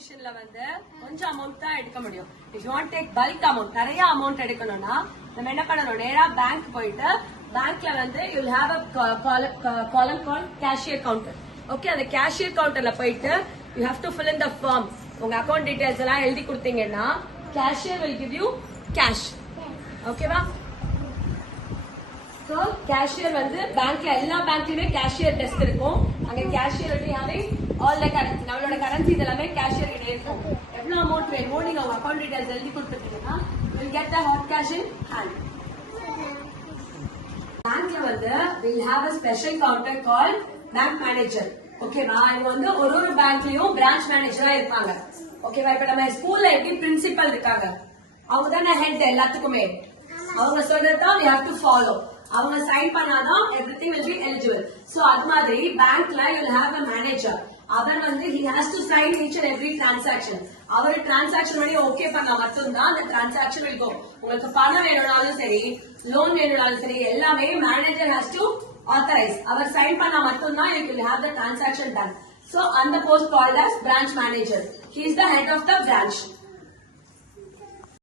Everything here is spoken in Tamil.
கண்டிஷன்ல வந்து கொஞ்சம் அமௌண்ட் தான் எடுக்க முடியும். If you want take bulk amount, நிறைய அமௌண்ட் எடுக்கணும்னா நம்ம என்ன பண்ணணும், நேரா பேங்க் போயிட்டு பேங்க்ல வந்து you will have a column call cashier counter. Okay, அந்த கேஷியர் கவுண்டர்ல போயிட்டு you have to fill in the form. உங்க அக்கௌண்ட் டீடைல்ஸ் எல்லாம் எழுதி கொடுத்தீங்கன்னா cashier will give you cash. ஓகேவா? So, cashier வந்து பேங்க்ல எல்லா பேங்க்லயுமே கேஷியர் டெஸ்க் இருக்கும். அங்க கேஷியர் ஆல் த கரன்சி, நம்மளோட கரன்சி இதெல்லாமே கேஷியர் கிட்ட இருக்கும். எவ்வளவு அமௌண்ட் வேணுமோ நீங்க உங்க அக்கௌண்ட் டீடைல்ஸ் எழுதி கொடுத்துட்டீங்கன்னா will get the hard cash in hand. பேங்க்ல வந்து will have a special counter call bank manager. ஓகேவா? இவங்க வந்து ஒரு பேங்க்லயும் பிரான்ச் மேனேஜரா இருப்பாங்க. ஓகேவா? இப்ப நம்ம ஸ்கூல்ல எப்படி பிரின்சிபல் இருக்காங்க, அவங்க தானே ஹெட் எல்லாத்துக்குமே. அவங்க சொல்றதுதான் we have to follow. அவங்க சைன் பண்ணாதான் everything will be eligible. So அது மாதிரி பேங்க்ல you will have a manager. அவர் வந்து he has to sign each and every transaction. அவர் டிரான்சாக்ஷன் பண்ணி ஓகே பண்ணா மட்டும்தான் அந்த டிரான்சாக்ஷன் will go. உங்களுக்கு பணம் வேணும்னாலும் சரி, லோன் வேணும்னாலும் சரி, எல்லாமே மேனேஜர் has to authorize. அவர் சைன் பண்ணா மட்டும்தான் you will have the transaction done. So அந்த post called as branch manager. He is the head of the branch.